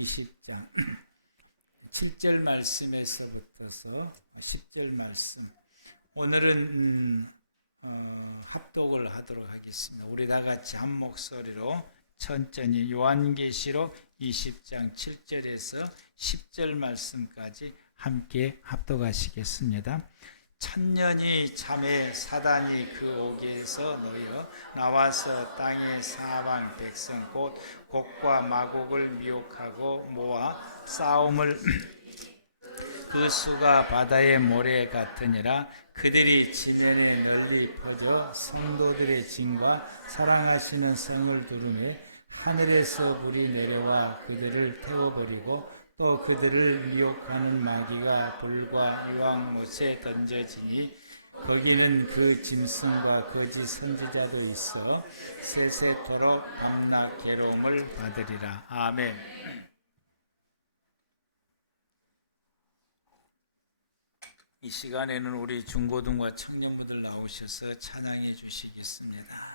20장 7절 말씀에서부터서 10절 말씀. 오늘은 합독을 하도록 하겠습니다. 우리 다 같이 한 목소리로 천천히 요한계시록 20장 7절에서 10절 말씀까지 함께 합독하시겠습니다. 천년이 잠에 사단이 그 옥에서 놓여 나와서 땅의 사방 백성 곧 곡과 마곡을 미혹하고 모아 싸움을 그 수가 바다의 모래 같으니라. 그들이 지면에 널리 퍼져 성도들의 진과 사랑하시는 성을 들으며 하늘에서 불이 내려와 그들을 태워버리고 또 그들을 미혹하는 마귀가 불과 유황못에 던져지니 거기는 그 짐승과 거짓 선지자도 있어 세세토록 밤낮 괴로움을 받으리라. 아멘. 이 시간에는 우리 중고등과 청년분들 나오셔서 찬양해 주시겠습니다.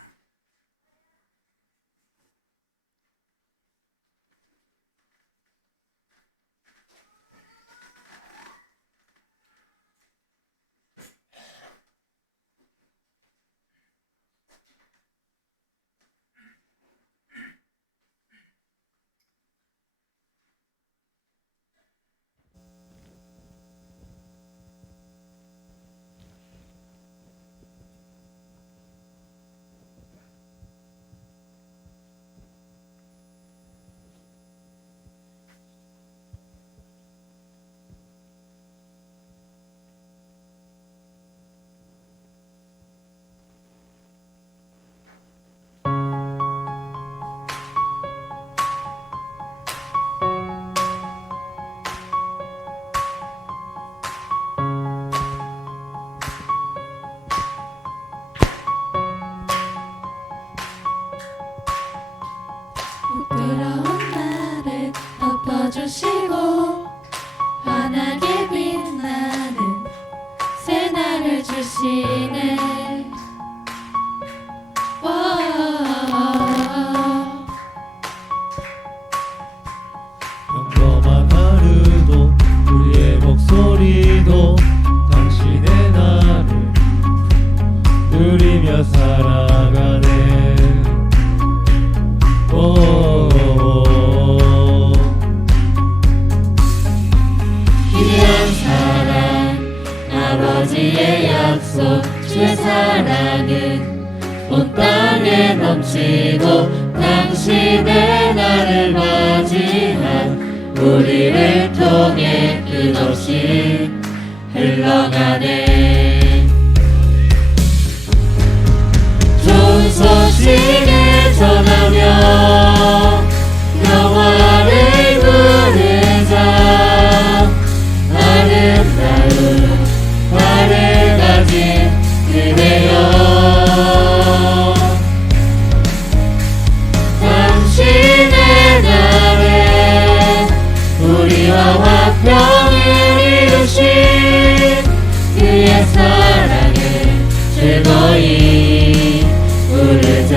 부끄러운 나를 덮어주시고 환하게 빛나는 새날을 주시네. 평범한 하루도 우리의 목소리도 당신의 나를 누리며 살아가네. 귀한 사랑 아버지의 약속 주의 사랑은 온 땅에 넘치고 당신의 나를 맞이한 우리를 통해 끝없이 흘러가네. 좋은 소식을 전하며 영화를 부르자. 아름다운 발을 가진 그대여, 당신의 날에 우리와 화평을 이루신 그의 사랑을 즐거이 부르자.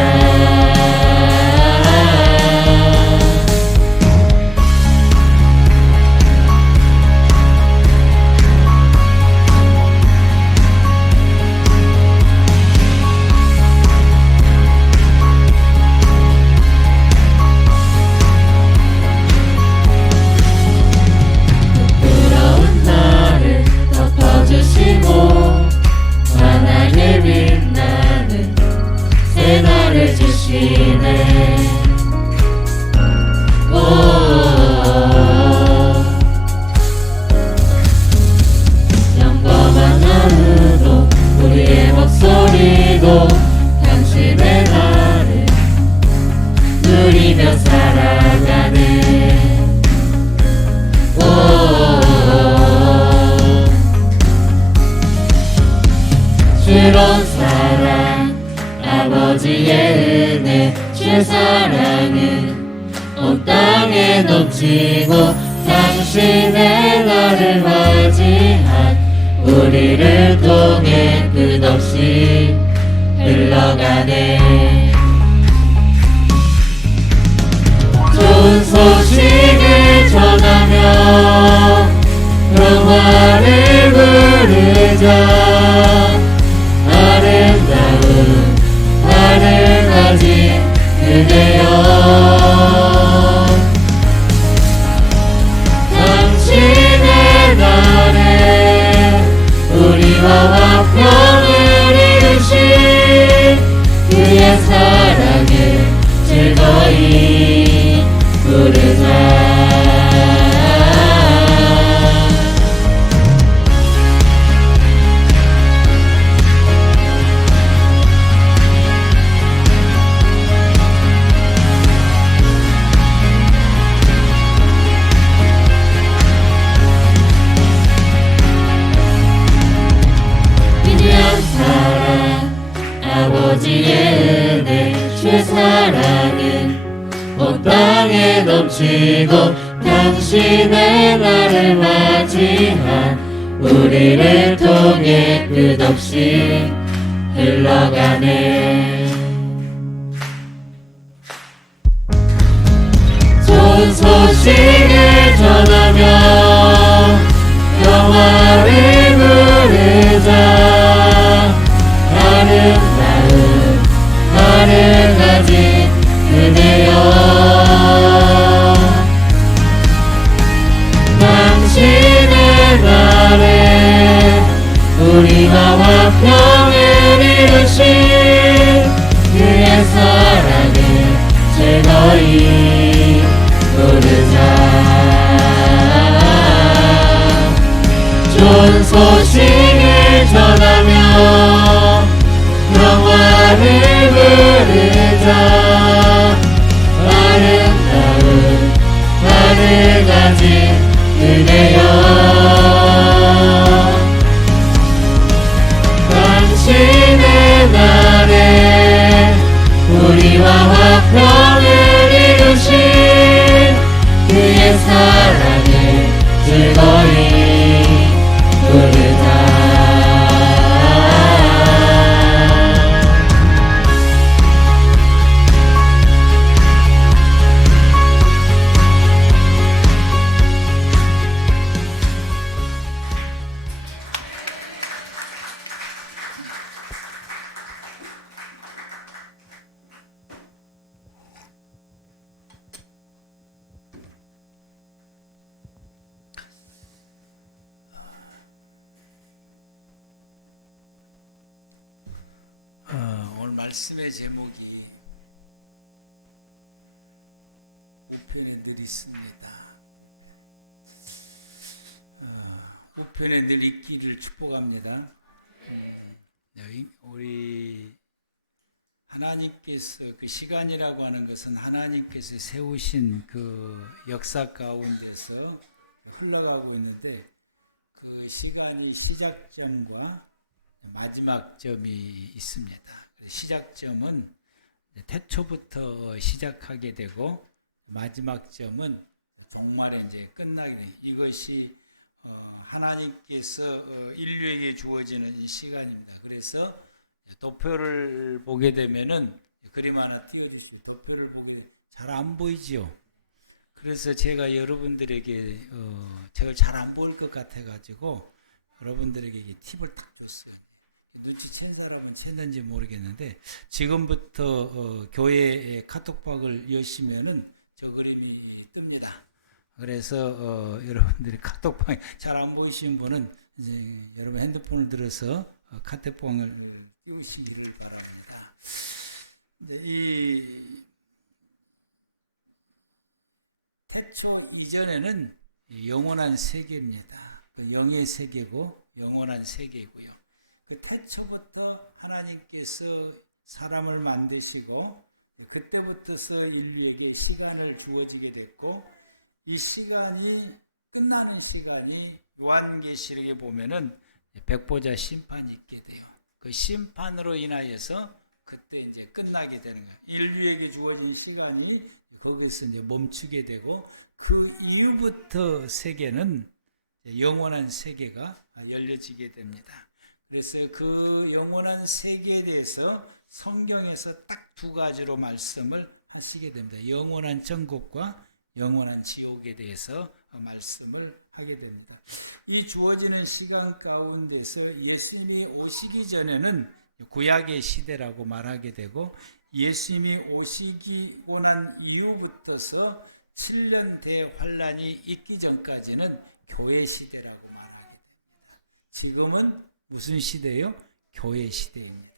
부끄러운 나를 덮어주시고 환하게 빛나는 새날을 주시네. 영범한 하루도 우리의 목소리도 당신의 나를 누리며 살아가네. 주런 사랑 아버지의 은혜 주의 사랑은 온 땅에 넘치고 당신의 나를 맞이한 우리를 통해 끝없이 흘러가네. 좋은 소식을 여호와를 부르자. 아름다운 하늘 가진 그대여, 당신의 날에 우리와 화평을 이루신 그의 사랑을 즐거이 부르자. 위대한 사랑 아버지의 은혜 주의 사랑은 온 땅에 넘치고 당신의 날을 맞이한 우리를 통해 끝없이 흘러가네. 좋은 소식을 전하며 영화를 부르자. 아름다운 하늘 가진 그대여, 당신의 날에 우리와 화평을 이루신 그의 사랑을 즐거이 부르자. 좋은 소식을 전하며 영화를 부르자. 아름다운 하늘 가진 그대여, 당신의 날에 우리와 화평을 이루신 그의 사랑을 즐거이 부르자. 오늘 말씀의 제목이 우편에 늘 있습니다. 우편에 늘 있기를 축복합니다. 우리 하나님께서 그 시간이라고 하는 것은 하나님께서 세우신 그 역사 가운데서 흘러가고 있는데, 그 시간이 시작점과 마지막 점이 있습니다. 시작점은 태초부터 시작하게 되고, 마지막 점은 종말에 이제 끝나게 돼요. 이것이 하나님께서 인류에게 주어지는 시간입니다. 그래서 도표를 보게 되면은 그림 하나 띄워주시고, 도표를 보게 되면 잘 안 보이지요. 그래서 제가 여러분들에게 제가 잘 안 보일 것 같아가지고 여러분들에게 팁을 딱 줬어요. 눈치챈 사람은 챘는지 모르겠는데, 지금부터 교회에 카톡방을 여시면은 저 그림이 뜹니다. 그래서 여러분들이 카톡방에 잘 안 보이시는 분은 이제 여러분 핸드폰을 들어서 카톡방을 띄우시기를 바랍니다. 이 태초 이전에는 영원한 세계입니다. 영의 세계고 영원한 세계고요. 그 태초부터 하나님께서 사람을 만드시고, 그때부터서 인류에게 시간을 주어지게 됐고, 이 시간이 끝나는 시간이 요한계시록에 보면은 백보자 심판이 있게 돼요. 그 심판으로 인하여서 그때 이제 끝나게 되는 거예요. 인류에게 주어진 시간이 거기서 이제 멈추게 되고, 그 이후부터 세계는 영원한 세계가 열려지게 됩니다. 그래서 그 영원한 세계에 대해서 성경에서 딱 두 가지로 말씀을 하시게 됩니다. 영원한 천국과 영원한 지옥에 대해서 말씀을 하게 됩니다. 이 주어지는 시간 가운데서 예수님이 오시기 전에는 구약의 시대라고 말하게 되고, 예수님이 오시고 난 이후부터서 7년 대환란이 있기 전까지는 교회 시대라고 말하게 됩니다. 지금은 무슨 시대예요? 교회 시대입니다.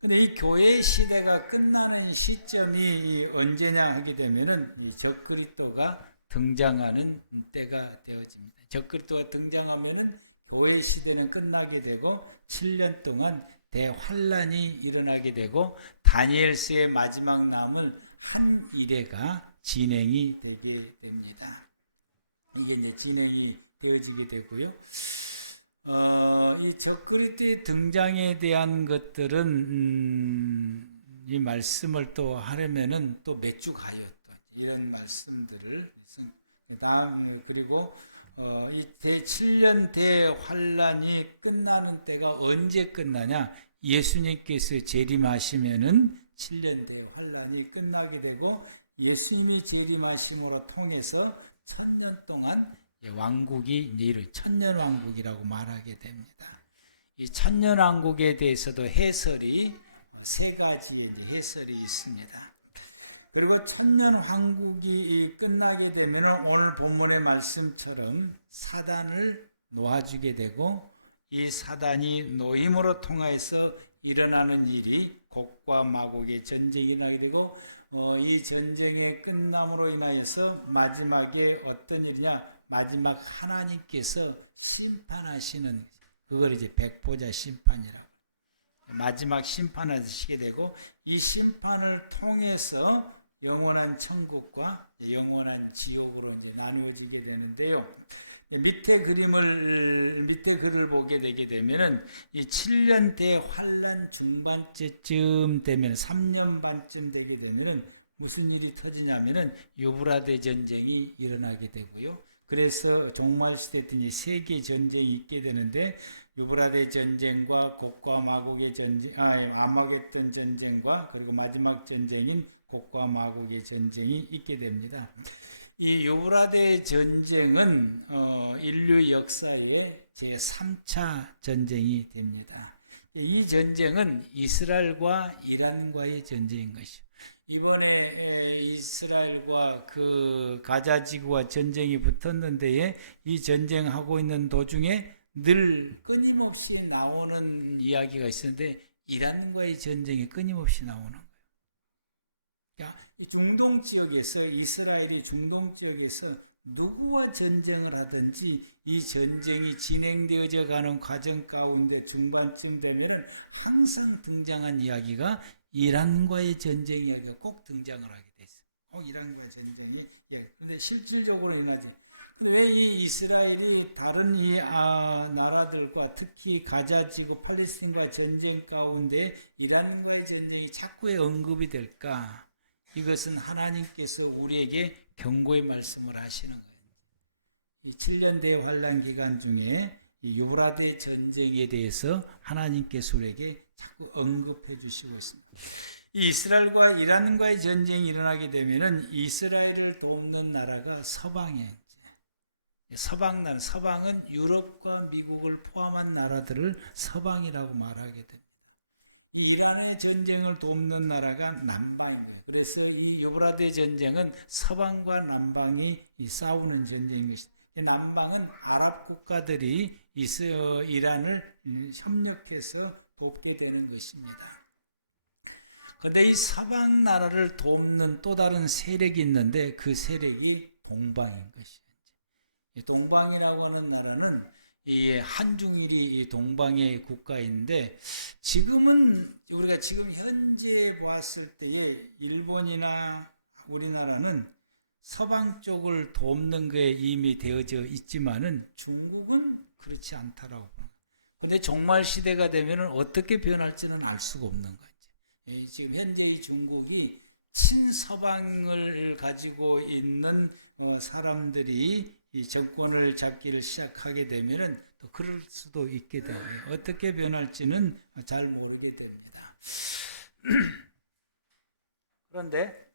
근데 이 교회 시대가 끝나는 시점이 언제냐 하게 되면은 적그리스도가 등장하는 때가 되어집니다. 적그리스도가 등장하면은 교회 시대는 끝나게 되고 7년 동안 대환란이 일어나게 되고 다니엘서의 마지막 남은 한 이래가 진행이 되게 됩니다. 이게 이제 진행이 되어지게 되고요. 이 적그리스도의 등장에 대한 것들은 이 말씀을 또 하려면은 또 몇 주 가요. 또 이런 말씀들을 다음 그리고 이 제7년 대환란이 끝나는 때가 언제 끝나냐? 예수님께서 재림하시면은 7년 대환란이 끝나게 되고 예수님이 재림하심으로 통해서 1000년 동안 왕국이 이제 천년왕국이라고 말하게 됩니다. 이 천년왕국에 대해서도 해설이 세 가지의 해설이 있습니다. 그리고 천년왕국이 끝나게 되면 오늘 본문의 말씀처럼 사단을 놓아주게 되고 이 사단이 노임으로 통해서 일어나는 일이 곡과 마곡의 전쟁이나 그리고 이 전쟁의 끝남으로 인하여서 마지막에 어떤 일이냐? 마지막 하나님께서 심판하시는 그걸 이제 백보자 심판이라고 마지막 심판하시게 되고 이 심판을 통해서 영원한 천국과 영원한 지옥으로 이제 나누어지게 되는데요. 밑에 글을 보게 되게 되면은 이 7년 대환란 중반쯤 되면 3년 반쯤 되게 되면은 무슨 일이 터지냐면은 유브라데 전쟁이 일어나게 되고요. 그래서 종말시대 때 세계 전쟁이 있게 되는데 유브라데 전쟁과 곡과 마곡의 전쟁, 아마겟돈 전쟁과 그리고 마지막 전쟁인 곡과 마곡의 전쟁이 있게 됩니다. 이 유브라데 전쟁은 인류 역사의 제3차 전쟁이 됩니다. 이 전쟁은 이스라엘과 이란과의 전쟁인 것이죠. 이번에 이스라엘과 그 가자지구와 전쟁이 붙었는데 이 전쟁하고 있는 도중에 늘 끊임없이 나오는 이야기가 있었는데 이란과의 전쟁이 끊임없이 나오는 거예요. 그러니까 중동 지역에서 이스라엘이 중동 지역에서 누구와 전쟁을 하든지 이 전쟁이 진행되어져 가는 과정 가운데 중반쯤 되면 항상 등장한 이야기가 이란과의 전쟁 이야기가 꼭 등장을 하게 됐어요. 꼭 이란과의 전쟁이. 그런데 실질적으로 일어나죠. 왜 이 이스라엘이 다른 이 나라들과 특히 가자지구 팔레스틴과 전쟁 가운데 이란과의 전쟁이 자꾸 언급이 될까? 이것은 하나님께서 우리에게 경고의 말씀을 하시는 거예요. 이 7년 대환란 기간 중에 이 유브라데 전쟁에 대해서 하나님께서 우리에게 자꾸 언급해 주시고 있습니다. 이 이스라엘과 이란과의 전쟁이 일어나게 되면은 이스라엘을 돕는 나라가 서방이에요. 서방은 유럽과 미국을 포함한 나라들을 서방이라고 말하게 됩니다. 이 이란의 전쟁을 돕는 나라가 남방입니다. 그래서 이 유브라데 전쟁은 서방과 남방이 싸우는 전쟁인 것입니다. 남방은 아랍 국가들이 이란을 협력해서 돕게 되는 것입니다. 그런데 이 서방 나라를 돕는 또 다른 세력이 있는데 그 세력이 동방인 것이죠. 동방이라고 하는 나라는 이 한중일이 동방의 국가인데 지금은 우리가 지금 현재 보았을 때에 일본이나 우리나라는 서방 쪽을 돕는 게 이미 되어져 있지만은 중국은 그렇지 않다라고 봅니다. 그런데 종말 시대가 되면은 어떻게 변할지는 알 수가 없는 거죠. 지금 현재의 중국이 친서방을 가지고 있는 사람들이 이 정권을 잡기를 시작하게 되면은 또 그럴 수도 있게 되고요. 어떻게 변할지는 잘 모르게 됩니다. 그런데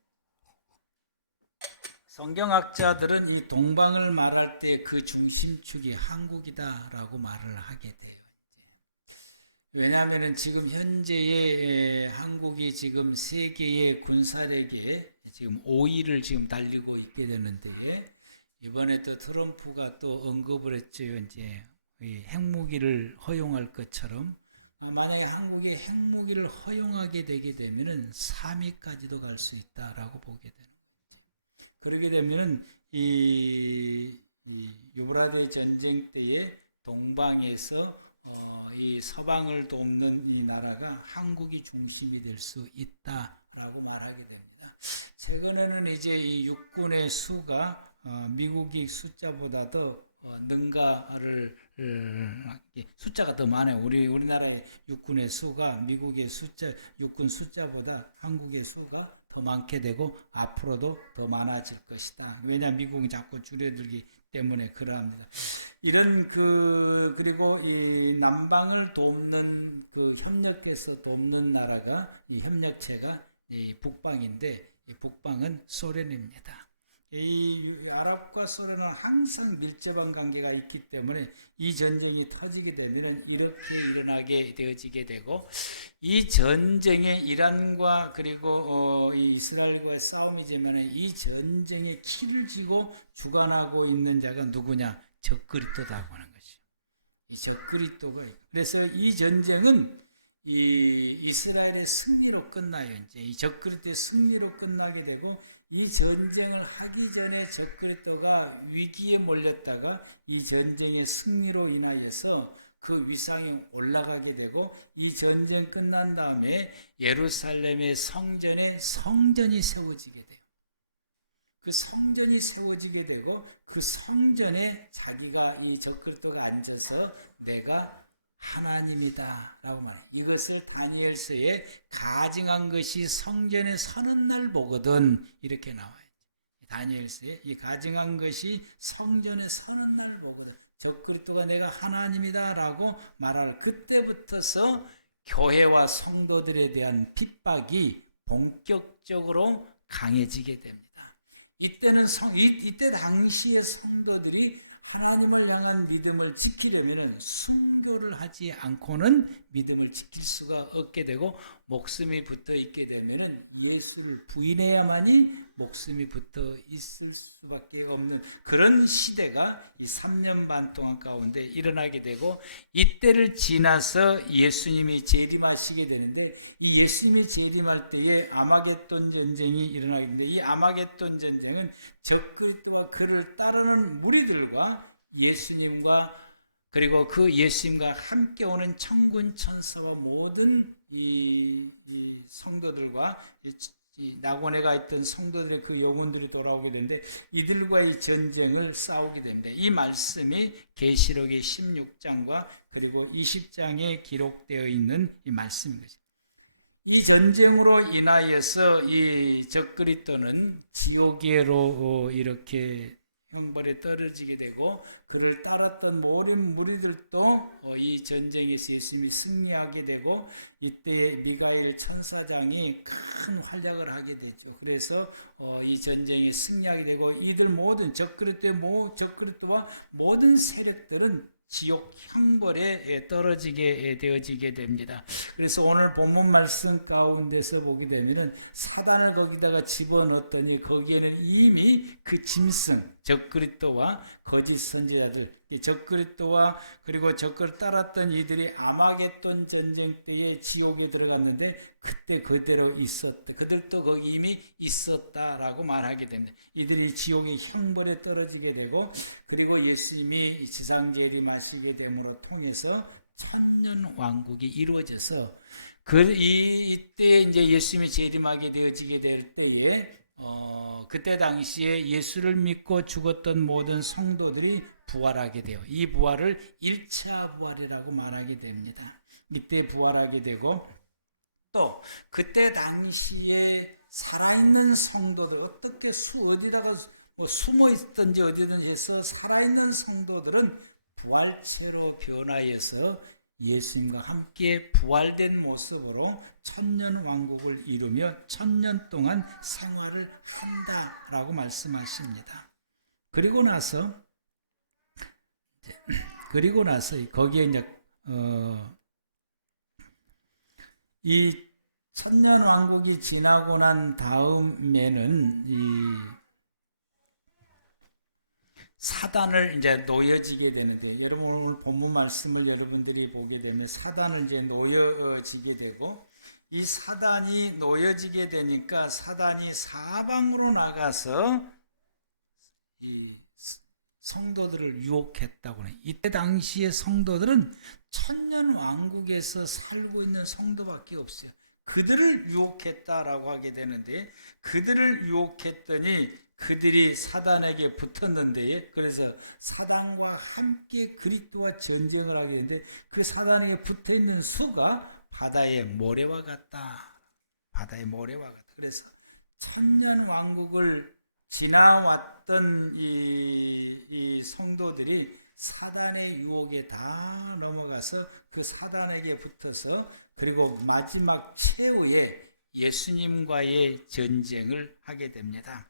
성경학자들은 이 동방을 말할 때 그 중심축이 한국이다라고 말을 하게 돼요. 왜냐하면 지금 현재의 한국이 지금 세계의 군사력에 지금 5위를 지금 달리고 있게 되는데, 이번에 또 트럼프가 또 언급을 했죠. 이제 이 핵무기를 허용할 것처럼 만약에 한국이 핵무기를 허용하게 되게 되면은 3위까지도 갈 수 있다라고 보게 되는 거죠. 그렇게 되면은 이 유브라데 전쟁 때에 동방에서 이 서방을 돕는 이 나라가 한국이 중심이 될 수 있다라고 말하게 됩니다. 최근에는 이제 이 육군의 수가 미국이 숫자보다도 능가를 숫자가 더 많아요. 우리나라의 육군의 수가 미국의 육군 숫자보다 한국의 수가 더 많게 되고 앞으로도 더 많아질 것이다. 왜냐 미국이 자꾸 줄어들기 때문에 그러합니다. 이런 그리고 이 남방을 돕는 협력해서 돕는 나라가 이 협력체가 이 북방인데, 이 북방은 소련입니다. 이 아랍과 소련은 항상 밀접한 관계가 있기 때문에 이 전쟁이 터지게 되면 이렇게 일어나게 되어지게 되고, 이 전쟁에 이란과 그리고 이 이스라엘과의 싸움이지만 이 전쟁에 키를 쥐고 주관하고 있는 자가 누구냐? 적그리스도라고 하는 것이죠. 이 적그리스도가, 그래서 이 전쟁은 이 이스라엘의 승리로 끝나요. 이제 이 적그리스도의 승리로 끝나게 되고, 이 전쟁을 하기 전에 적그리스도가 위기에 몰렸다가 이 전쟁의 승리로 인하여서 그 위상이 올라가게 되고, 이 전쟁 끝난 다음에 예루살렘의 성전에 성전이 세워지게 돼요. 그 성전이 세워지게 되고, 그 성전에 자기가 이 적그리스도가 앉아서 내가 하나님이다 라고 말해요. 이것을 다니엘서에 가증한 것이 성전에 서는 날 보거든, 이렇게 나와요. 다니엘서에 이 가증한 것이 성전에 서는 날 보거든, 적그리스도가 내가 하나님이다 라고 말할 그때부터서 교회와 성도들에 대한 핍박이 본격적으로 강해지게 됩니다. 이때는 이때 당시의 성도들이 하나님을 향한 믿음을 지키려면 순교를 하지 않고는 믿음을 지킬 수가 없게 되고, 목숨이 붙어 있게 되면 예수를 부인해야만이 목숨이 붙어 있을 수밖에 없는 그런 시대가 이 3년 반 동안 가운데 일어나게 되고, 이때를 지나서 예수님이 재림하시게 되는데, 이 예수님이 재림할 때에 아마겟돈 전쟁이 일어나게 되는데, 이 아마겟돈 전쟁은 적그리스도와 그를 따르는 무리들과 예수님과 그리고 그 예수님과 함께 오는 천군 천사와 모든 이 성도들과 이 낙원에 있던 성도들의 그 영혼들이 돌아오게 되는데, 이들과의 전쟁을 싸우게 됩니다. 이 말씀이 계시록의 16장과 그리고 20장에 기록되어 있는 이 말씀인 것입니다. 이 전쟁으로 인하여서 이 적그리스도는 지옥계로 이렇게 형벌에 떨어지게 되고, 그를 따랐던 모든 무리들도 이 전쟁에서 예수님이 승리하게 되고, 이때 미가엘 천사장이 큰 활약을 하게 되죠. 그래서 이 전쟁에 승리하게 되고, 이들 모든 적그리스도와 모든 세력들은 지옥 형벌에 떨어지게 되어지게 됩니다. 그래서 오늘 본문 말씀 가운데서 보게 되면은 사단을 거기다가 집어넣었더니 거기에는 이미 그 짐승 적그리스도와 거짓 선지자들, 이 적그리스도와 그리고 적그를 따랐던 이들이 아마겟돈 전쟁 때에 지옥에 들어갔는데, 그때 그대로 있었다. 그들도 거기 이미 있었다라고 말하게 됩니다. 이들이 지옥의 형벌에 떨어지게 되고, 그리고 예수님이 지상 재림하시게 됨으로 통해서 천년 왕국이 이루어져서 이때 이제 예수님이 재림하게 되어지게 될 때에 그때 당시에 예수를 믿고 죽었던 모든 성도들이 부활하게 돼요. 이 부활을 1차 부활이라고 말하게 됩니다. 이때 부활하게 되고, 또 그때 당시에 살아있는 성도들, 어떻게 어디다가 숨어 있든지 어디든지 해서 살아있는 성도들은 부활체로 변화해서 예수님과 함께 부활된 모습으로 천년 왕국을 이루며 천년 동안 생활을 한다라고 말씀하십니다. 그리고 나서 거기에 이제 이 천년 왕국이 지나고 난 다음에는 이 사단을 이제 놓여지게 되는데, 여러분 오늘 본문 말씀을 여러분들이 보게 되면 사단을 이제 놓여지게 되고, 이 사단이 놓여지게 되니까 사단이 사방으로 나가서 이 성도들을 유혹했다고 해요. 이때 당시의 성도들은 천년 왕국에서 살고 있는 성도밖에 없어요. 그들을 유혹했다라고 하게 되는데, 그들을 유혹했더니 그들이 사단에게 붙었는데, 그래서 사단과 함께 그리스도와 전쟁을 하게 되는데, 그 사단에게 붙어있는 수가 바다의 모래와 같다. 바다의 모래와 같다. 그래서 천년 왕국을 지나왔던 이 성도들이 사단의 유혹에 다 넘어가서 그 사단에게 붙어서, 그리고 마지막 최후에 예수님과의 전쟁을 하게 됩니다.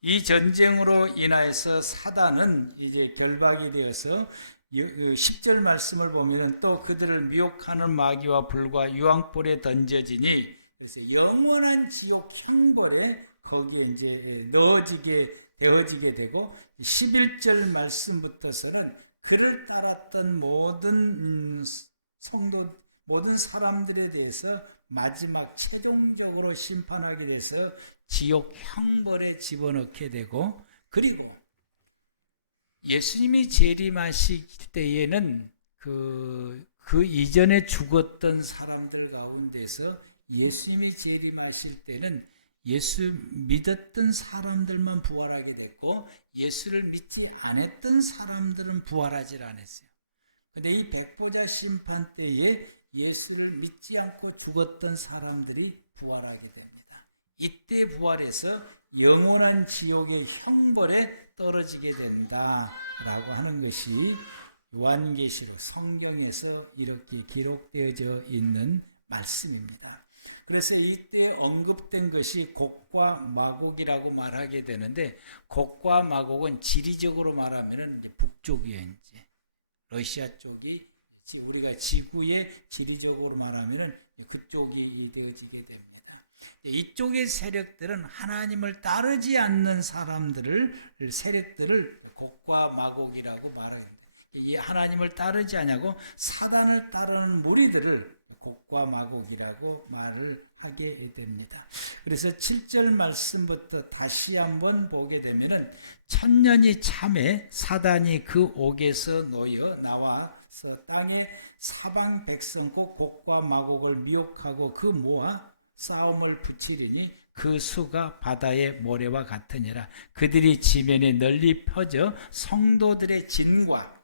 이 전쟁으로 인하여서 사단은 이제 결박이 되어서 10절 말씀을 보면 또 그들을 미혹하는 마귀와 불과 유황불에 던져지니, 그래서 영원한 지옥 형벌에 거기에 이제 되어지게 되고, 11절 말씀부터서는 그를 따랐던 모든 모든 사람들에 대해서 마지막 최종적으로 심판하게 돼서 지옥 형벌에 집어넣게 되고, 그리고 예수님이 재림하실 때에는 그 이전에 죽었던 사람들 가운데서 예수님이 재림하실 때는 예수 믿었던 사람들만 부활하게 됐고, 예수를 믿지 않았던 사람들은 부활하지 않았어요. 근데 이 백보자 심판 때에 예수를 믿지 않고 죽었던 사람들이 부활하게 됩니다. 이때 부활해서 영원한 지옥의 형벌에 떨어지게 된다라고 하는 것이 요한계시록 성경에서 이렇게 기록되어져 있는 말씀입니다. 그래서 이때 언급된 것이 곡과 마곡이라고 말하게 되는데, 곡과 마곡은 지리적으로 말하면 북쪽이에요. 이제 러시아 쪽이, 우리가 지구의 지리적으로 말하면 그쪽이 되어지게 됩니다. 이쪽의 세력들은 하나님을 따르지 않는 세력들을 곡과 마곡이라고 말합니다. 이 하나님을 따르지 않냐고 사단을 따르는 무리들을 곡과 마곡이라고 말을 하게 됩니다. 그래서 7절 말씀부터 다시 한번 보게 되면은, 천년이 참에 사단이 그 옥에서 놓여 나와서 땅에 사방 백성 곧 곡과 마곡을 미혹하고 그 모아 싸움을 붙이리니 그 수가 바다의 모래와 같으니라. 그들이 지면에 널리 펴져 성도들의 진과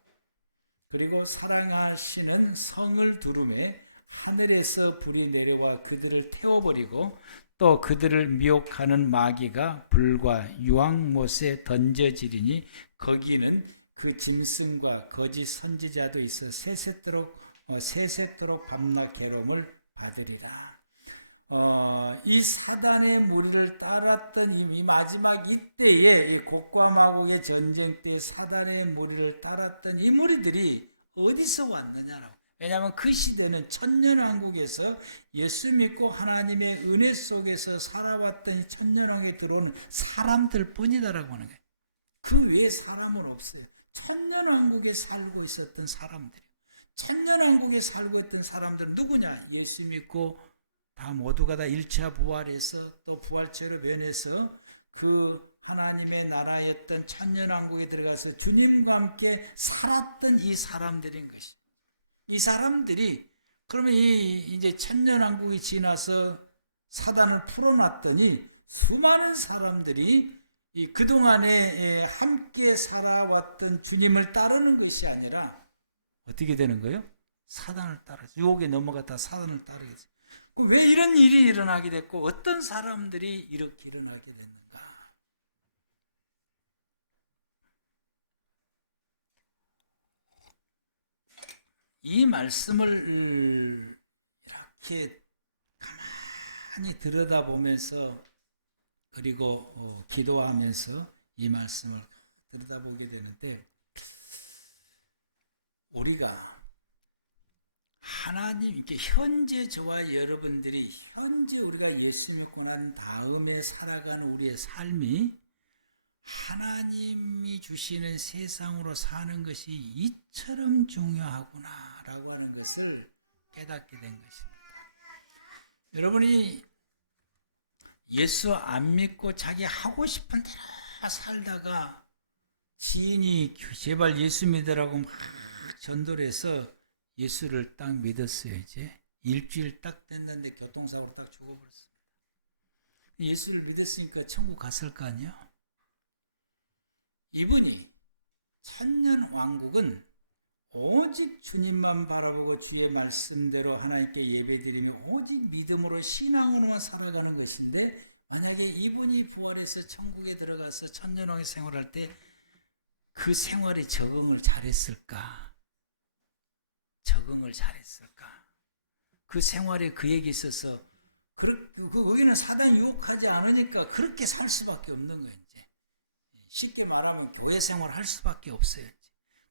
그리고 사랑하시는 성을 두루매 하늘에서 불이 내려와 그들을 태워버리고, 또 그들을 미혹하는 마귀가 불과 유황못에 던져지리니 거기는 그 짐승과 거짓 선지자도 있어 세세토록 밤낮 괴로움을 받으리라. 이 사단의 무리를 따랐던 이 마지막 이때에 곡과 마곡의 전쟁 때 사단의 무리를 따랐던 이 무리들이 어디서 왔느냐라고. 왜냐하면 그 시대는 천년왕국에서 예수 믿고 하나님의 은혜 속에서 살아왔던 천년왕국에 들어온 사람들 뿐이다라고 하는 거예요. 그 외에 사람은 없어요. 천년왕국에 살고 있었던 사람들이에요. 천년왕국에 살고 있던 사람들은 누구냐? 예수 믿고 다 모두가 다 1차 부활해서 또 부활체로 변해서 그 하나님의 나라였던 천년왕국에 들어가서 주님과 함께 살았던 이 사람들인 것이. 이 사람들이 그러면 이제 천년왕국이 지나서 사단을 풀어놨더니 수많은 사람들이 이 그동안에 함께 살아왔던 주님을 따르는 것이 아니라 어떻게 되는 거예요? 사단을 따라서 유혹에 넘어갔다 사단을 따르겠어요. 왜 이런 일이 일어나게 됐고 어떤 사람들이 이렇게 일어나게 됐는가? 이 말씀을 이렇게 가만히 들여다보면서 그리고 기도하면서 이 말씀을 들여다보게 되는데, 우리가 하나님, 이렇게 현재 저와 여러분들이 현재 우리가 예수 믿고 난 다음에 살아가는 우리의 삶이 하나님이 주시는 세상으로 사는 것이 이처럼 중요하구나라고 하는 것을 깨닫게 된 것입니다. 여러분이 예수 안 믿고 자기 하고 싶은 대로 살다가 지인이 제발 예수 믿으라고 막 전도를 해서 예수를 딱 믿었어요. 이제 일주일 딱 됐는데 교통사고 딱 죽어버렸습니다. 예수를 믿었으니까 천국 갔을 거 아니에요? 이분이 천년 왕국은 오직 주님만 바라보고 주의 말씀대로 하나님께 예배드리며 오직 믿음으로 신앙으로만 살아가는 것인데, 만약에 이분이 부활해서 천국에 들어가서 천년왕의 생활할 때 그 생활에 적응을 잘했을까? 적응을 잘했을까? 그 생활에 그에게 있어서 거기는 사단이 유혹하지 않으니까 그렇게 살 수밖에 없는 거예요. 이제 쉽게 말하면 교회 생활을 할 수밖에 없어요.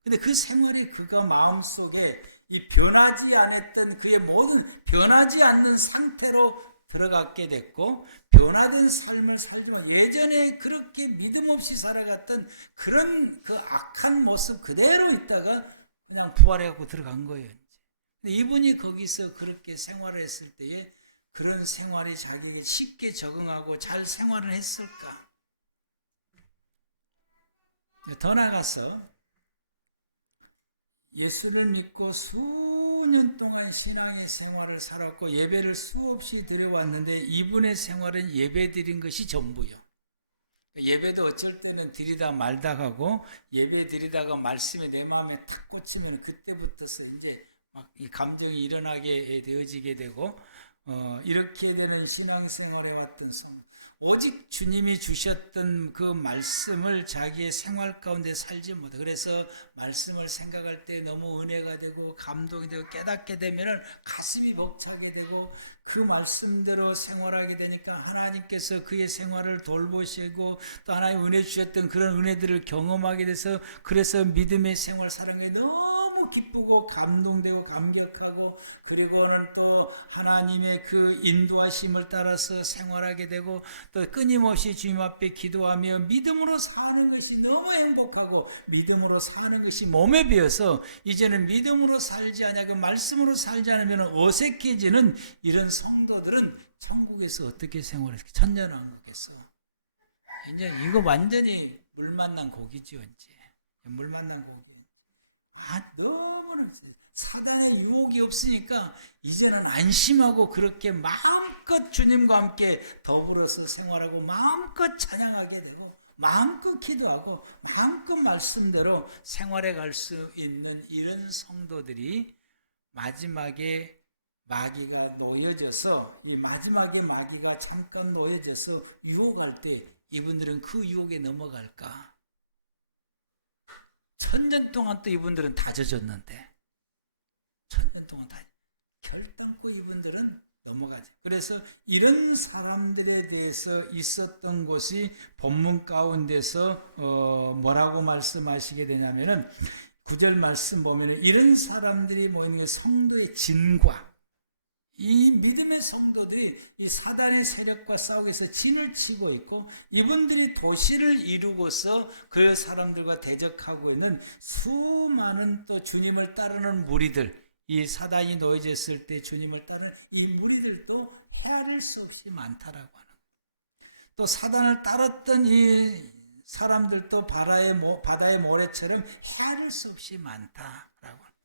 근데 그 생활이 그가 마음속에 이 변하지 않았던 그의 모든 변하지 않는 상태로 들어갔게 됐고, 변화된 삶을 살지만 예전에 그렇게 믿음 없이 살아갔던 그런 그 악한 모습 그대로 있다가 그냥 부활해갖고 들어간 거예요. 근데 이분이 거기서 그렇게 생활을 했을 때에 그런 생활이 자기에게 쉽게 적응하고 잘 생활을 했을까? 더 나아가서 예수를 믿고 수년 동안 신앙의 생활을 살았고 예배를 수없이 드려왔는데, 이분의 생활은 예배 드린 것이 전부요. 예배도 어쩔 때는 드리다 말다 하고, 예배 드리다가 말씀이 내 마음에 탁 꽂히면 그때부터서 이제 막 이 감정이 일어나게 되어지게 되고, 이렇게 되는 신앙생활에 왔던 삶. 오직 주님이 주셨던 그 말씀을 자기의 생활 가운데 살지 못해. 그래서 말씀을 생각할 때 너무 은혜가 되고 감동이 되고 깨닫게 되면 가슴이 벅차게 되고, 그 말씀대로 생활하게 되니까 하나님께서 그의 생활을 돌보시고 또 하나님 은혜 주셨던 그런 은혜들을 경험하게 돼서, 그래서 믿음의 생활 사랑에 너무 기쁘고 감동되고 감격하고, 그리고는 또 하나님의 그 인도하심을 따라서 생활하게 되고, 또 끊임없이 주님 앞에 기도하며 믿음으로 사는 것이 너무 행복하고 믿음으로 사는 것이 몸에 배어서 이제는 믿음으로 살지 않냐고 말씀으로 살지 않으면 어색해지는 이런 성도들은 천국에서 어떻게 생활했을까? 천년왕국에서 이제 이거 완전히 물 만난 고기죠. 이제 물 만난 고기. 너무나 사단의 유혹이 없으니까 이제는 안심하고 그렇게 마음껏 주님과 함께 더불어서 생활하고 마음껏 찬양하게 되고 마음껏 기도하고 마음껏 말씀대로 생활해 갈 수 있는 이런 성도들이 마지막에 마귀가 놓여져서, 이 마지막에 마귀가 잠깐 놓여져서 유혹할 때 이분들은 그 유혹에 넘어갈까? 천년 동안 또 이분들은 다져졌는데 천년 동안 다 결단코 이분들은 넘어가죠. 그래서 이런 사람들에 대해서 있었던 것이 본문 가운데서 뭐라고 말씀하시게 되냐면은 9절 말씀 보면 이런 사람들이 모이는 성도의 진과, 이 믿음의 성도들이 이 사단의 세력과 싸우기 위해서 진을 치고 있고, 이분들이 도시를 이루고서 그 사람들과 대적하고 있는 수많은 또 주님을 따르는 무리들, 이 사단이 놓여졌을 때 주님을 따르는 이 무리들도 헤아릴 수 없이 많다라고 하는 거예요. 또 사단을 따랐던 이 사람들도 바다의 모래처럼 헤아릴 수 없이 많다라고 하는 거예요.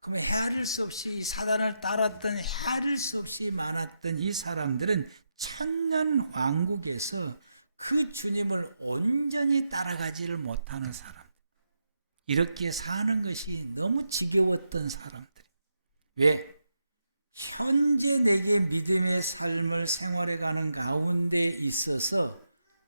그러면 헤아릴 수 없이 사단을 따랐던 헤아릴 수 없이 많았던 이 사람들은 천년 왕국에서 그 주님을 온전히 따라가지를 못하는 사람들, 이렇게 사는 것이 너무 지겨웠던 사람들. 왜? 현재 내게 믿음의 삶을 생활해가는 가운데 있어서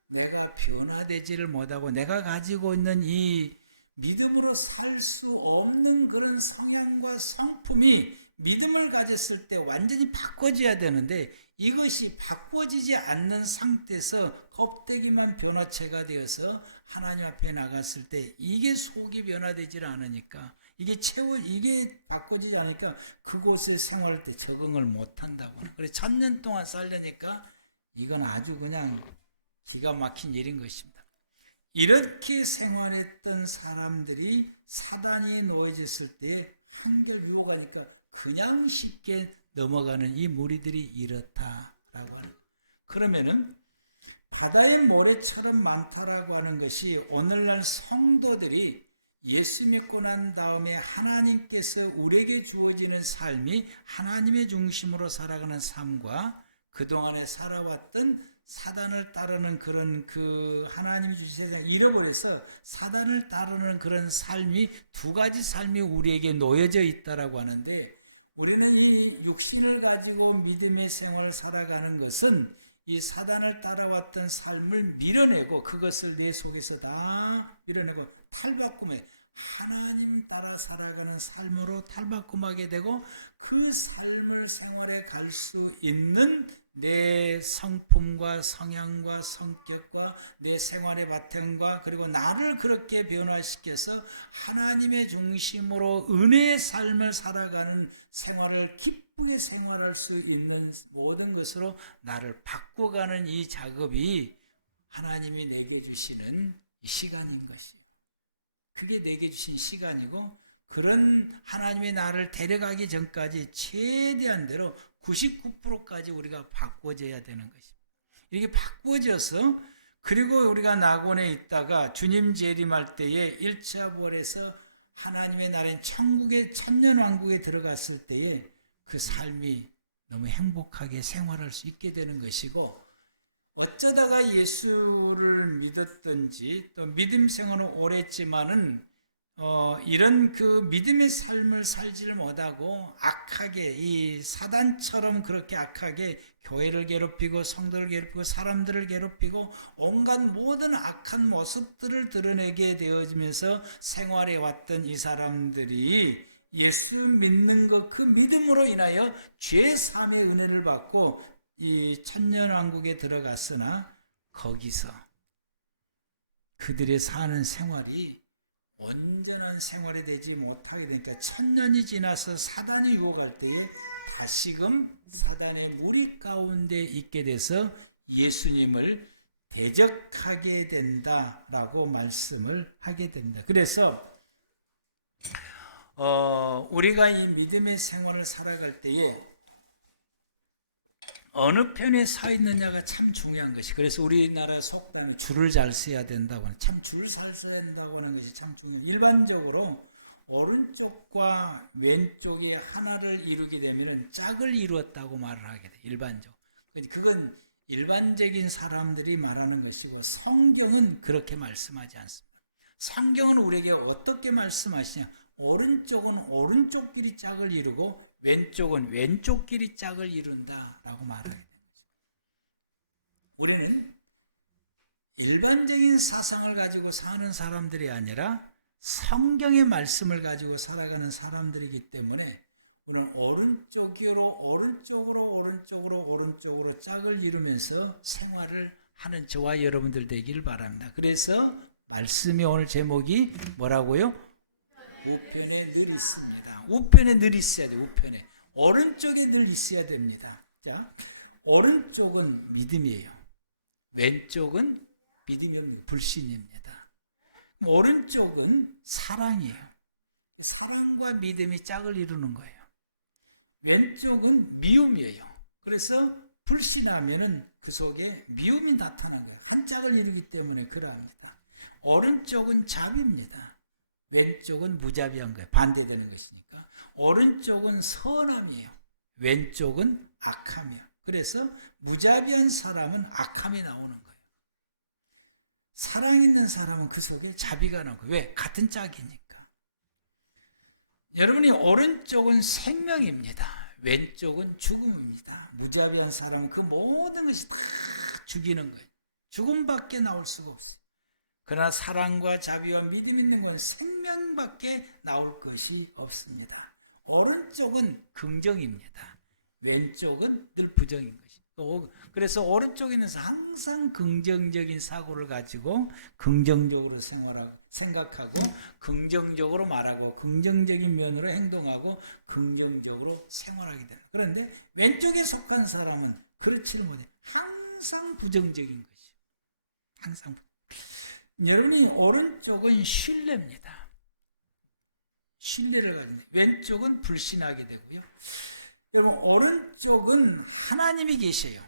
내가 변화되지를 못하고 내가 가지고 있는 이 믿음으로 살 수 없는 그런 성향과 성품이 믿음을 가졌을 때 완전히 바꿔져야 되는데 이것이 바꿔지지 않는 상태에서 껍데기만 변화체가 되어서 하나님 앞에 나갔을 때 이게 속이 변화되질 않으니까 이게 바꿔지지 않으니까 그곳에 생활할 때 적응을 못한다고. 그래서 1000년 동안 살려니까 이건 아주 그냥 기가 막힌 일인 것입니다. 이렇게 생활했던 사람들이 사단이 놓여졌을 때 한결 유혹하니까 그냥 쉽게 넘어가는 이 무리들이 이렇다라고 하는. 그러면은 바다의 모래처럼 많다라고 하는 것이 오늘날 성도들이 예수 믿고 난 다음에 하나님께서 우리에게 주어지는 삶이 하나님의 중심으로 살아가는 삶과 그동안에 살아왔던 사단을 따르는 그런 하나님이 주신 세상을 잃어버려서 사단을 따르는 그런 삶이 두 가지 삶이 우리에게 놓여져 있다라고 하는데 우리는 이 육신을 가지고 믿음의 생활을 살아가는 것은 이 사단을 따라왔던 삶을 밀어내고 그것을 내 속에서 다 밀어내고 탈바꿈해 하나님 따라 살아가는 삶으로 탈바꿈하게 되고 그 삶을 생활해 갈 수 있는 내 성품과 성향과 성격과 내 생활의 바탕과 그리고 나를 그렇게 변화시켜서 하나님의 중심으로 은혜의 삶을 살아가는 생활을 기쁘게 생활할 수 있는 모든 것으로 나를 바꿔가는 이 작업이 하나님이 내게 주시는 이 시간인 것이에요. 그게 내게 주신 시간이고 그런 하나님이 나를 데려가기 전까지 최대한 대로 99%까지 우리가 바꿔져야 되는 것입니다. 이렇게 바꿔져서 그리고 우리가 낙원에 있다가 주님 재림할 때에 1차 부활에서 하나님의 나라인 천국의 천년왕국에 들어갔을 때에 그 삶이 너무 행복하게 생활할 수 있게 되는 것이고 어쩌다가 예수를 믿었든지 또 믿음 생활은 오래 했지만은 이런 그 믿음의 삶을 살지를 못하고 악하게 이 사단처럼 그렇게 악하게 교회를 괴롭히고 성도를 괴롭히고 사람들을 괴롭히고 온갖 모든 악한 모습들을 드러내게 되어지면서 생활해 왔던 이 사람들이 예수 믿는 것 그 믿음으로 인하여 죄 사함의 은혜를 받고 이 천년왕국에 들어갔으나 거기서 그들의 사는 생활이 온전한 생활이 되지 못하게 되니까 1000년이 지나서 사단이 유혹할 때에 다시금 사단의 무리 가운데 있게 돼서 예수님을 대적하게 된다라고 말씀을 하게 됩니다. 그래서 우리가 이 믿음의 생활을 살아갈 때에 어느 편에 서 있느냐가 참 중요한 것이. 그래서 우리나라 속담이 줄을 잘 서야 된다고 하는, 참 줄을 잘 서야 된다고 하는 것이 참 중요해요. 일반적으로 오른쪽과 왼쪽이 하나를 이루게 되면 짝을 이루었다고 말을 하게 돼. 일반적으로. 그건 일반적인 사람들이 말하는 것이고 성경은 그렇게 말씀하지 않습니다. 성경은 우리에게 어떻게 말씀하시냐? 오른쪽은 오른쪽끼리 짝을 이루고 왼쪽은 왼쪽끼리 짝을 이룬다라고 말하게 됩니다. 우리는 일반적인 사상을 가지고 사는 사람들이 아니라 성경의 말씀을 가지고 살아가는 사람들이기 때문에 우리는 오른쪽으로 짝을 이루면서 생활을 하는 저와 여러분들 되길 바랍니다. 그래서 말씀이 오늘 제목이 뭐라고요? 우편에 늘 있습니다. 우편에 늘 있어야 돼요. 우편에. 오른쪽에 늘 있어야 됩니다. 자, 오른쪽은 믿음이에요. 왼쪽은 믿음이 아니라 불신입니다. 오른쪽은 사랑이에요. 사랑과 믿음이 짝을 이루는 거예요. 왼쪽은 미움이에요. 그래서 불신하면은 그 속에 미움이 나타나는 거예요. 한 짝을 이루기 때문에 그러합니다. 오른쪽은 자비입니다. 왼쪽은 무자비한 거예요. 반대되는 것이니까. 오른쪽은 선함이에요. 왼쪽은 악함이에요. 그래서 무자비한 사람은 악함이 나오는 거예요. 사랑 있는 사람은 그 속에 자비가 나오고. 왜? 같은 짝이니까. 여러분이 오른쪽은 생명입니다. 왼쪽은 죽음입니다. 무자비한 사람은 그 모든 것이 다 죽이는 거예요. 죽음밖에 나올 수가 없어요. 그러나 사랑과 자비와 믿음 있는 건 생명밖에 나올 것이 없습니다. 오른쪽은 긍정입니다. 왼쪽은 늘 부정인 것이. 그래서 오른쪽에 있는 항상 긍정적인 사고를 가지고 긍정적으로 생각하고 긍정적으로 말하고 긍정적인 면으로 행동하고 긍정적으로 생활하게 됩니다. 그런데 왼쪽에 속한 사람은 그렇지를 못해. 항상 부정적인 것이요. 항상. 여러분이 오른쪽은 신뢰입니다. 신뢰를 가지고 왼쪽은 불신하게 되고요. 여러분 오른쪽은 하나님이 계셔요.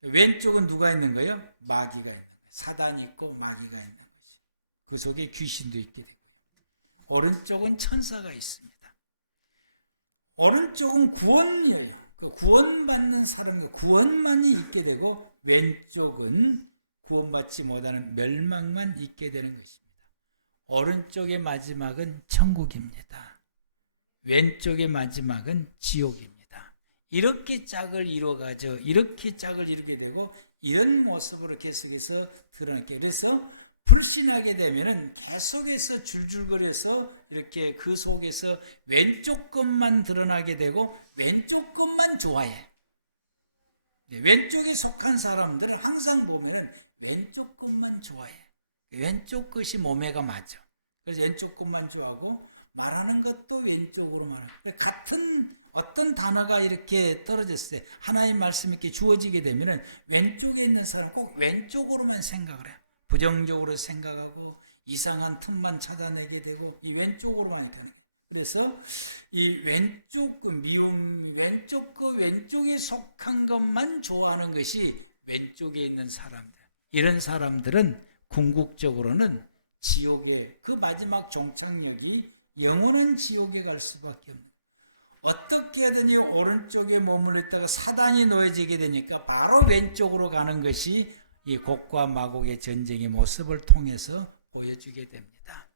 왼쪽은 누가 있는 거예요? 마귀가 있는 거예요. 사단이 있고 마귀가 있는 거죠. 그 속에 귀신도 있게 되고 오른쪽은 천사가 있습니다. 오른쪽은 구원이에요. 그 구원받는 사람, 구원만이 있게 되고 왼쪽은 구원받지 못하는 멸망만 있게 되는 것입니다. 오른쪽의 마지막은 천국입니다. 왼쪽의 마지막은 지옥입니다. 이렇게 짝을 이루어가죠. 이렇게 짝을 이루게 되고 이런 모습으로 계속해서 드러나게. 그래서 불신하게 되면은 계속해서 줄줄거려서 이렇게 그 속에서 왼쪽 것만 드러나게 되고 왼쪽 것만 좋아해. 왼쪽에 속한 사람들은 항상 보면은 왼쪽 것만 좋아해. 왼쪽 것이 몸에가 맞아. 그래서 왼쪽 것만 좋아하고 말하는 것도 왼쪽으로 말하고 같은 어떤 단어가 이렇게 떨어졌을 때 하나님 말씀이 이렇게 주어지게 되면은 왼쪽에 있는 사람 꼭 왼쪽으로만 생각을 해요. 부정적으로 생각하고 이상한 틈만 찾아내게 되고 이 왼쪽으로만 되는 거예요. 그래서 이 왼쪽 미움 왼쪽에 속한 것만 좋아하는 것이 왼쪽에 있는 사람들. 이런 사람들은 궁극적으로는 지옥에 그 마지막 종착역이 영원한 지옥에 갈 수밖에 없는. 어떻게 하든지 오른쪽에 머물렀다가 사단이 놓여지게 되니까 바로 왼쪽으로 가는 것이 이 곡과 마곡의 전쟁의 모습을 통해서 보여주게 됩니다.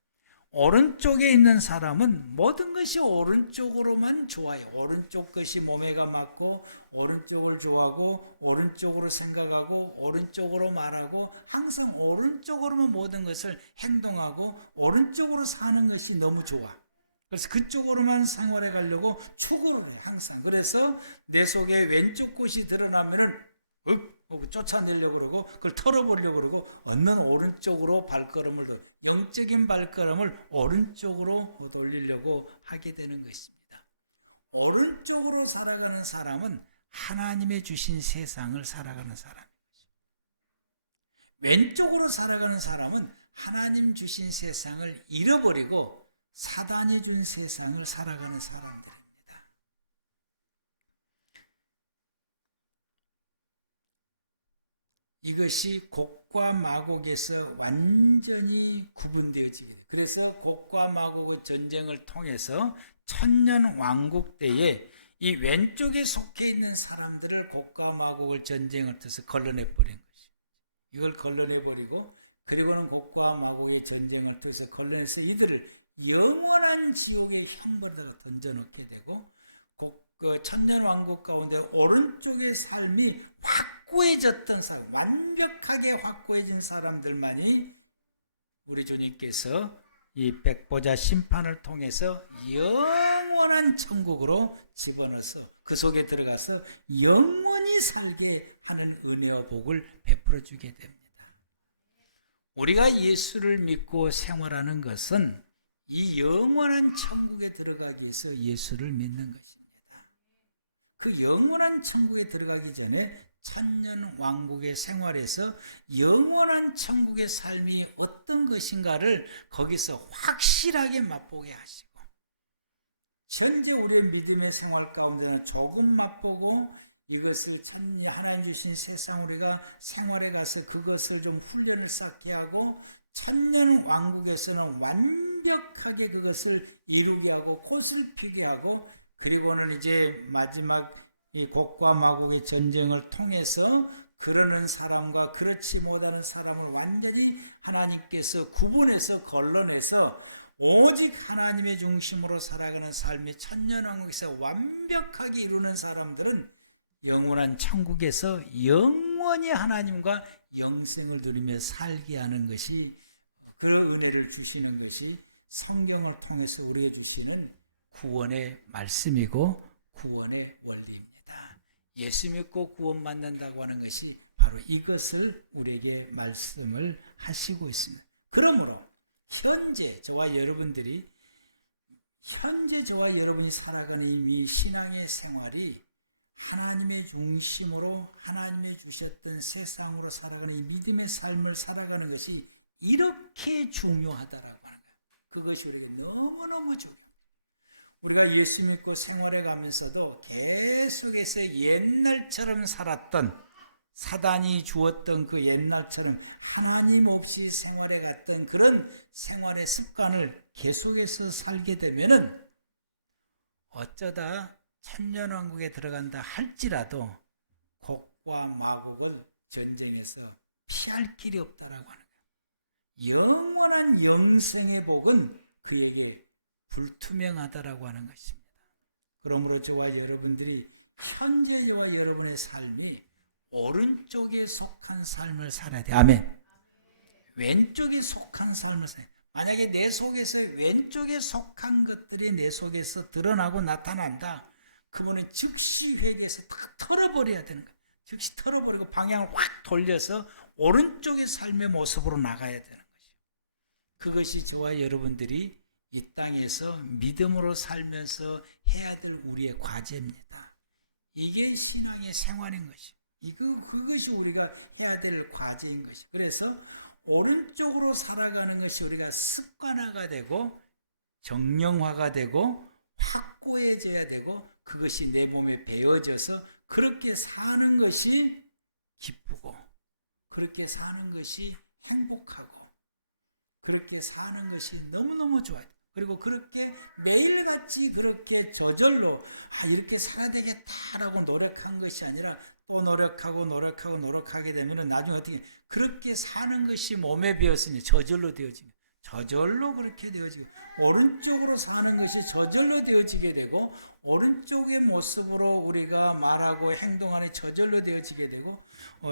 오른쪽에 있는 사람은 모든 것이 오른쪽으로만 좋아해요. 오른쪽 것이 몸에가 맞고 오른쪽을 좋아하고 오른쪽으로 생각하고 오른쪽으로 말하고 항상 오른쪽으로만 모든 것을 행동하고 오른쪽으로 사는 것이 너무 좋아. 그래서 그쪽으로만 생활해 가려고 추구를 해요. 항상. 그래서 내 속에 왼쪽 것이 드러나면은 쫓아내려고 그러고 그걸 털어보려고 그러고 얻는 오른쪽으로 발걸음을 영적인 발걸음을 오른쪽으로 돌리려고 하게 되는 것입니다. 오른쪽으로 살아가는 사람은 하나님의 주신 세상을 살아가는 사람입니다. 왼쪽으로 살아가는 사람은 하나님 주신 세상을 잃어버리고 사단이 준 세상을 살아가는 사람들입니다. 이것이 곡과 마곡에서 완전히 구분되어지게 돼요. 그래서 곡과 마곡의 전쟁을 통해서 천년왕국 때에 이 왼쪽에 속해 있는 사람들을 곡과 마곡을 전쟁을 통해서 걸러내버린 것이죠. 이걸 걸러내버리고 그리고는 곡과 마곡의 전쟁을 통해서 걸러내서 이들을 영원한 지옥의 형벌대로 던져놓게 되고 그 천년왕국 가운데 오른쪽의 삶이 확고해졌던 사람, 완벽하게 확고해진 사람들만이 우리 주님께서 이 백보자 심판을 통해서 영원한 천국으로 집어넣어서 그 속에 들어가서 영원히 살게 하는 은혜와 복을 베풀어 주게 됩니다. 우리가 예수를 믿고 생활하는 것은 이 영원한 천국에 들어가기 위해서 예수를 믿는 것입니다. 그 영원한 천국에 들어가기 전에 천년 왕국의 생활에서 영원한 천국의 삶이 어떤 것인가를 거기서 확실하게 맛보게 하시고 현재 우리의 믿음의 생활 가운데는 조금 맛보고 이것을 참 하나님 주신 세상 우리가 생활에 가서 그것을 좀 훈련을 쌓게 하고 천년 왕국에서는 완벽하게 그것을 이루게 하고 꽃을 피게 하고 그리고는 이제 마지막 이 곡과 마곡의 전쟁을 통해서 그러는 사람과 그렇지 못하는 사람을 완전히 하나님께서 구분해서 걸러내서 오직 하나님의 중심으로 살아가는 삶이 천년왕국에서 완벽하게 이루는 사람들은 영원한 천국에서 영원히 영원히 하나님과 영생을 누리며 살게 하는 것이, 그런 은혜를 주시는 것이 성경을 통해서 우리에게 주시는 구원의 말씀이고 구원의 원리입니다. 예수 믿고 구원받는다고 하는 것이 바로 이것을 우리에게 말씀을 하시고 있습니다. 그러므로 현재 저와 여러분이 살아가는 이 신앙의 생활이 하나님의 중심으로 하나님의 주셨던 세상으로 살아가는 이 믿음의 삶을 살아가는 것이 이렇게 중요하다라고 하는 거예요. 그것이 우리에게 너무너무 중요해요. 우리가 예수 믿고 생활해 가면서도 계속해서 옛날처럼 살았던, 사단이 주었던 그 옛날처럼 하나님 없이 생활해 갔던 그런 생활의 습관을 계속해서 살게 되면은 어쩌다 천년왕국에 들어간다 할지라도 곡과 마곡을 전쟁에서 피할 길이 없다라고 하는 거예요. 영원한 영생의 복은 그에게 불투명하다라고 하는 것입니다. 그러므로 저와 여러분들이 현재 저와 여러분의 삶이 오른쪽에 속한 삶을 살아야 돼. 아멘. 왼쪽에 속한 삶을 살아야 돼. 만약에 내 속에서 왼쪽에 속한 것들이 내 속에서 드러나고 나타난다, 그러면 즉시 회개해서 다 털어버려야 되는 거예요. 즉시 털어버리고 방향을 확 돌려서 오른쪽의 삶의 모습으로 나가야 되는 것이요. 그것이 저와 여러분들이 이 땅에서 믿음으로 살면서 해야 될 우리의 과제입니다. 이게 신앙의 생활인 것이요. 그것이 우리가 해야 될 과제인 것이요. 그래서 오른쪽으로 살아가는 것이 우리가 습관화가 되고 정령화가 되고 확고해져야 되고, 그것이 내 몸에 배어져서 그렇게 사는 것이 기쁘고, 그렇게 사는 것이 행복하고, 그렇게 사는 것이 너무너무 좋아요. 그리고 그렇게 매일같이 그렇게 저절로 이렇게 살아야 되겠다라고 노력한 것이 아니라 또 노력하게 되면 나중에 어떻게 그렇게 사는 것이 몸에 배었으니 저절로 되어지면, 저절로 그렇게 되어지고, 오른쪽으로 사는 것이 저절로 되어지게 되고, 오른쪽의 모습으로 우리가 말하고 행동하는 저절로 되어지게 되고,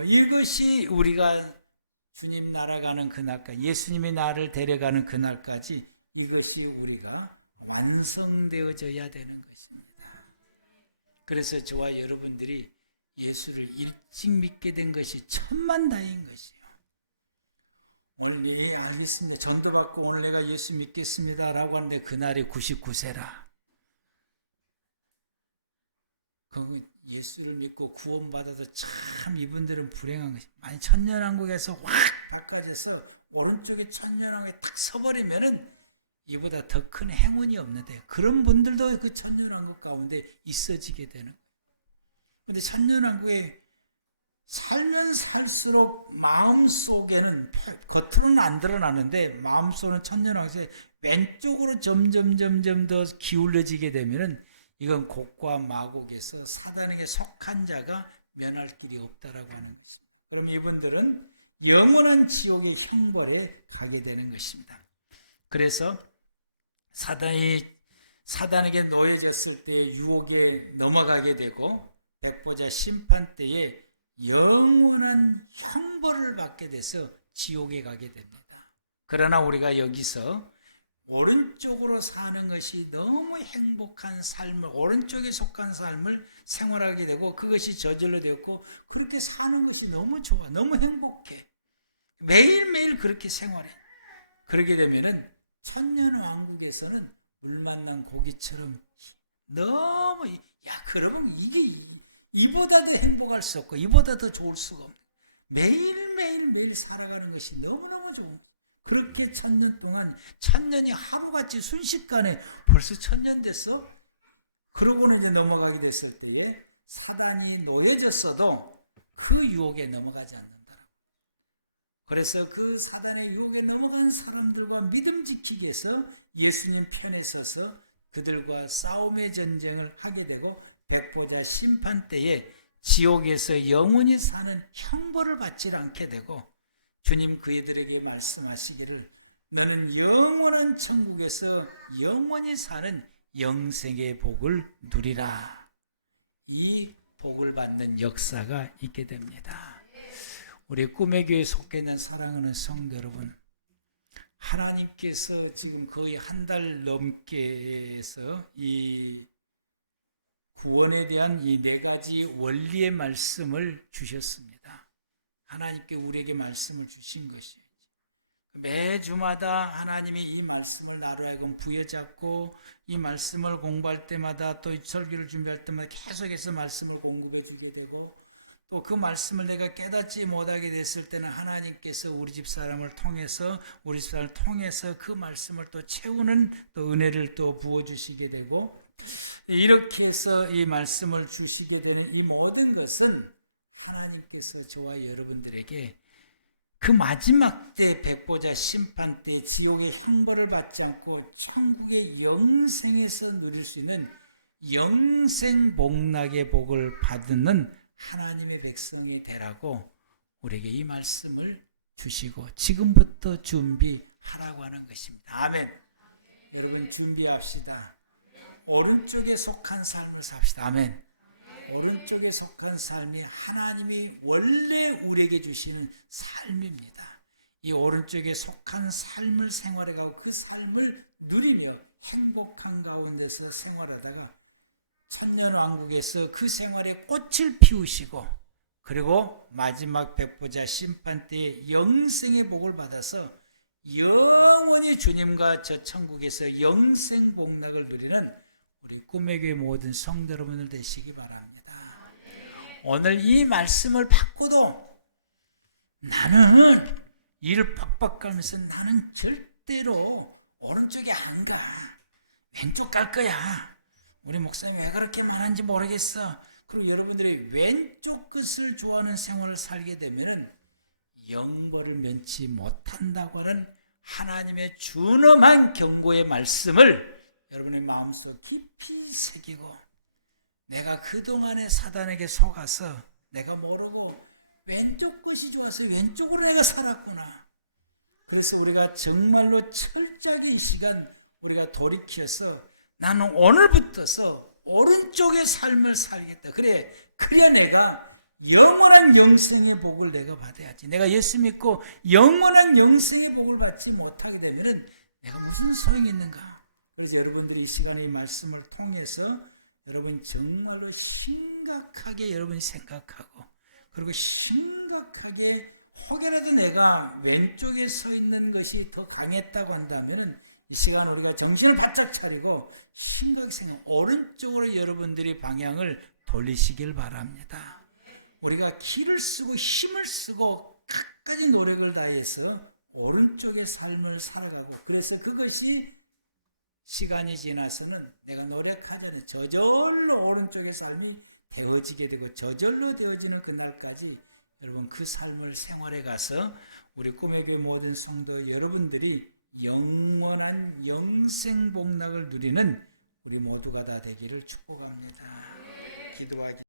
이것이 우리가 주님 날아가는 그날까지, 예수님이 나를 데려가는 그날까지 이것이 우리가 완성되어져야 되는 것입니다. 그래서 저와 여러분들이 예수를 일찍 믿게 된 것이 천만다행인 것이에요. 오늘 알겠습니다. 전도받고 오늘 내가 예수 믿겠습니다 라고 하는데 그날이 99세라. 예수를 믿고 구원받아도 참 이분들은 불행한 것이, 만약 천년왕국에서 확 바꿔져서 오른쪽에 천년왕국에 딱 서버리면은 이보다 더 큰 행운이 없는데, 그런 분들도 그 천년왕국 가운데 있어지게 되는 거예요. 그런데 천년왕국에 살면 살수록 마음속에는, 겉으로는 안 드러나는데 마음속은 천년왕국에 왼쪽으로 점점 더 기울어지게 되면은 이건 곡과 마곡에서 사단에게 속한 자가 면할 길이 없다라고 하는 것입니다. 그럼 이분들은 영원한 지옥의 형벌에 가게 되는 것입니다. 그래서 사단에게 놓여졌을 때 유혹에 넘어가게 되고 백보자 심판 때에 영원한 형벌을 받게 돼서 지옥에 가게 됩니다. 그러나 우리가 여기서 오른쪽으로 사는 것이 너무 행복한 삶을, 오른쪽에 속한 삶을 생활하게 되고, 그것이 저절로 되었고, 그렇게 사는 것이 너무 좋아, 너무 행복해. 매일매일 그렇게 생활해. 그러게 되면은 천년왕국에서는 물 만난 고기처럼 너무, 그러면 이게 이보다 더 행복할 수 없고 이보다 더 좋을 수가 없네. 매일 살아가는 것이 너무너무 좋은, 그렇게 천년 동안, 천년이 하루같이 순식간에 벌써 천년 됐어? 그러고는 이제 넘어가게 됐을 때에 사단이 놓여졌어도 그 유혹에 넘어가지 않는다. 그래서 그 사단의 유혹에 넘어간 사람들과 믿음 지키기 위해서 예수님 편에 서서 그들과 싸움의 전쟁을 하게 되고, 백보자 심판 때에 지옥에서 영원히 사는 형벌을 받지 않게 되고, 주님 그들에게 말씀하시기를 너는 영원한 천국에서 영원히 사는 영생의 복을 누리라. 이 복을 받는 역사가 있게 됩니다. 우리 꿈의 교회에 속해 있는 사랑하는 성도 여러분, 하나님께서 지금 거의 한 달 넘게 해서 이 구원에 대한 이 4가지 원리의 말씀을 주셨습니다. 하나님께 우리에게 말씀을 주신 것이에요. 매주마다 하나님이 이 말씀을 나로 하여금 부여잡고 이 말씀을 공부할 때마다 또 설교를 준비할 때마다 계속해서 말씀을 공부해 주게 되고 또 그 말씀을 내가 깨닫지 못하게 됐을 때는 하나님께서 우리 집 사람을 통해서 그 말씀을 또 채우는 또 은혜를 또 부어주시게 되고 이렇게 해서 이 말씀을 주시게 되는 이 모든 것은 하나님께서 저와 여러분들에게 그 마지막 때 백보자 심판 때 지옥의 형벌을 받지 않고 천국의 영생에서 누릴 수 있는 영생 복락의 복을 받는 하나님의 백성이 되라고 우리에게 이 말씀을 주시고 지금부터 준비하라고 하는 것입니다. 아멘. 여러분 준비합시다. 오른쪽에 속한 삶을 삽시다. 아멘. 오른쪽에 속한 삶이 하나님이 원래 우리에게 주시는 삶입니다. 이 오른쪽에 속한 삶을 생활해가고 그 삶을 누리며 행복한 가운데서 생활하다가 천년왕국에서 그 생활에 꽃을 피우시고 그리고 마지막 백보자 심판 때에 영생의 복을 받아서 영원히 주님과 저 천국에서 영생 복락을 누리는 우리 꿈의 교회 모든 성도 여러분들 되시기 바랍니다. 오늘 이 말씀을 받고도 나는 일을 팍팍 가면서 나는 절대로 오른쪽에 안 가. 왼쪽 갈 거야. 우리 목사님 왜 그렇게 말하는지 모르겠어. 그리고 여러분들이 왼쪽 것을 좋아하는 생활을 살게 되면은 영벌을 면치 못한다고 하는 하나님의 준엄한 경고의 말씀을 여러분의 마음속 깊이 새기고 내가 그동안에 사단에게 속아서 내가 모르고 왼쪽 것이 좋아서 왼쪽으로 내가 살았구나. 그래서 우리가 정말로 철저하게 이 시간 우리가 돌이켜서 나는 오늘부터서 오른쪽의 삶을 살겠다. 그래야 내가 영원한 영생의 복을 내가 받아야지. 내가 예수 믿고 영원한 영생의 복을 받지 못하게 되면 내가 무슨 소용이 있는가. 그래서 여러분들이 이 시간에 이 말씀을 통해서 여러분 정말로 심각하게 여러분이 생각하고 그리고 심각하게 혹여라도 내가 왼쪽에 서 있는 것이 더 강했다고 한다면 이 시간 우리가 정신을 바짝 차리고 심각하게 생각 오른쪽으로 여러분들이 방향을 돌리시길 바랍니다. 우리가 기를 쓰고 힘을 쓰고 갖가지 노력을 다해서 오른쪽의 삶을 살아가고 그래서 그것이 시간이 지나서는 내가 노력하면 저절로 오른쪽의 삶이 되어지게 되고 저절로 되어지는 그날까지 여러분 그 삶을 생활해 가서 우리 꿈의 교회 모든 성도 여러분들이 영원한 영생 복락을 누리는 우리 모두가 다 되기를 축복합니다. 기도하겠습니다.